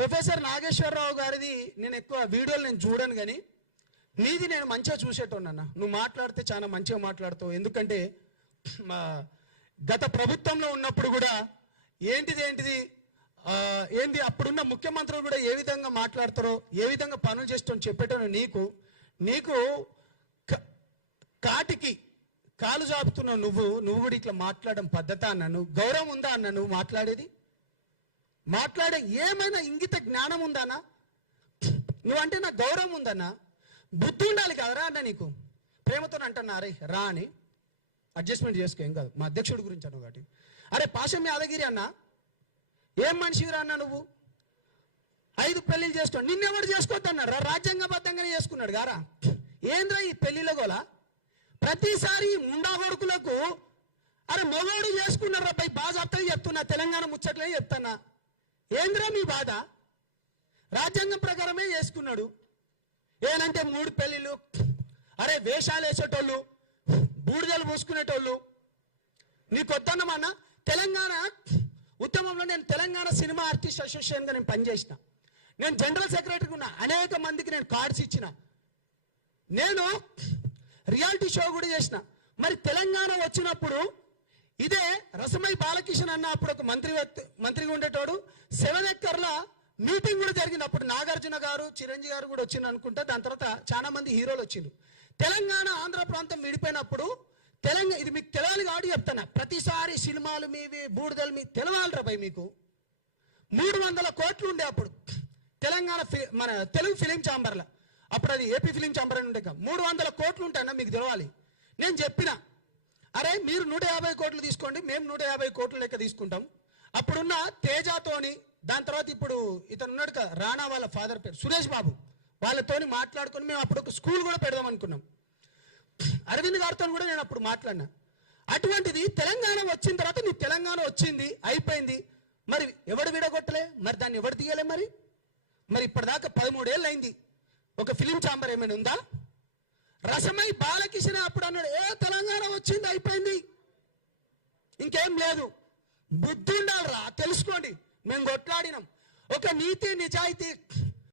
Professor Nageswararao గారిది నేను ఎక్కువ వీడియోలు నేను చూడను, కానీ నీది నేను మంచిగా చూసేటోన్నా. నువ్వు మాట్లాడితే చాలా మంచిగా మాట్లాడుతావు. ఎందుకంటే గత ప్రభుత్వంలో ఉన్నప్పుడు కూడా ఏంటిది అప్పుడున్న ముఖ్యమంత్రులు కూడా ఏ విధంగా మాట్లాడతారో, ఏ విధంగా పనులు చేస్తారో చెప్పేటో నీకు కాటికి కాలు చాపుతున్నావు. నువ్వు కూడా ఇట్లా మాట్లాడడం పద్ధత అన్నా? నువ్వు గౌరవం ఉందా అన్న? నువ్వు మాట్లాడే ఏమైనా ఇంగిత జ్ఞానం ఉందానా? నువ్వంటే నాకు గౌరవం ఉందన్నా, బుద్ధి ఉండాలి కదరా అన్న. నీకు ప్రేమతో అంటున్నా, అరే రా అని అడ్జస్ట్మెంట్ చేసుకో, ఏం కాదు. మా అధ్యక్షుడి గురించి అన్న ఒకటి. అరే పాశం యాదగిరి అన్న, ఏం మనిషిరా అన్న నువ్వు? 5 పెళ్లిళ్ళు చేసుకో. నిన్నెవడు చేసుకోవద్దన్నాడు? రాజ్యాంగబద్ధంగానే చేసుకున్నాడు గారా. ఏంద్రా ఈ పెళ్లిళ్ళ గోలా? ప్రతిసారి ముండా కొడుకులకు అరే మొగోడు చేసుకున్నారా పై బాజాప్తగా చెప్తున్నా, తెలంగాణ ముచ్చట్లే చెప్తున్నా. ఏంద్రా మీ బాధ? రాజ్యాంగం ప్రకారమే చేసుకున్నాడు. ఏనంటే 3 పెళ్లిళ్ళు. అరే వేషాలు వేసేటోళ్ళు, బూడిదలు పూసుకునేటోళ్ళు నీకు వద్దన్నమన్నా. తెలంగాణ ఉద్యమంలో నేను తెలంగాణ సినిమా ఆర్టిస్ట్ అసోసియేషన్గా నేను పనిచేసిన. నేను జనరల్ సెక్రటరీగా ఉన్నా. అనేక మందికి నేను కార్డ్స్ ఇచ్చిన. నేను రియాలిటీ షో కూడా చేసిన. మరి తెలంగాణ వచ్చినప్పుడు ఇదే రసమై బాలకిషన్ అన్న అప్పుడు ఒక మంత్రిగా ఉండేటోడు 7 ఎకర్ల మీటింగ్ కూడా జరిగింది. అప్పుడు నాగార్జున గారు, చిరంజీవి గారు కూడా వచ్చింది అనుకుంటా. దాని తర్వాత చాలా మంది హీరోలు వచ్చిండ్రు. తెలంగాణ ఆంధ్ర ప్రాంతం విడిపోయినప్పుడు ఇది మీకు తెలవాలి కాబట్టి చెప్తాను. ప్రతిసారి సినిమాలు మీవి, బూడిదలు మీ తెలవాలరా భయ్. మీకు 300 కోట్లు ఉండే అప్పుడు తెలంగాణ మన తెలుగు ఫిలిం ఛాంబర్లో. అప్పుడు అది ఏపీ ఫిలిం ఛాంబర్ అని ఉండే. 300 కోట్లు ఉంటాయన్నా, మీకు తెలవాలి. నేను చెప్పిన, అరే మీరు 150 కోట్లు తీసుకోండి, మేము 150 కోట్ల లెక్క తీసుకుంటాం. అప్పుడున్న తేజాతోని, దాని తర్వాత ఇప్పుడు ఇతను ఉన్నాడు కదా రాణా వాళ్ళ ఫాదర్ పేరు సురేష్ బాబు, వాళ్ళతోని మాట్లాడుకొని మేము అప్పుడు ఒక స్కూల్ కూడా పెడదాం అనుకున్నాం. అరవింద్ గారితో కూడా నేను అప్పుడు మాట్లాడినా. అటువంటిది తెలంగాణ వచ్చిన తర్వాత నీ తెలంగాణ వచ్చింది, అయిపోయింది. మరి ఎవడు విడగొట్టలే? మరి దాన్ని ఎవడు తీయలే? మరి ఇప్పటిదాకా 13 ఏళ్ళు అయింది. ఒక ఫిలిం ఛాంబర్ ఏమైనా ఉందా? రసమై బాలకిషన్ అప్పుడు అన్నాడు, తెలంగాణ వచ్చింది, అయిపోయింది, ఇంకేం లేదు. బుద్ధి ఉండాలిరా, తెలుసుకోండి. మేము కొట్లాడినాం. ఒక నీతి నిజాయితీ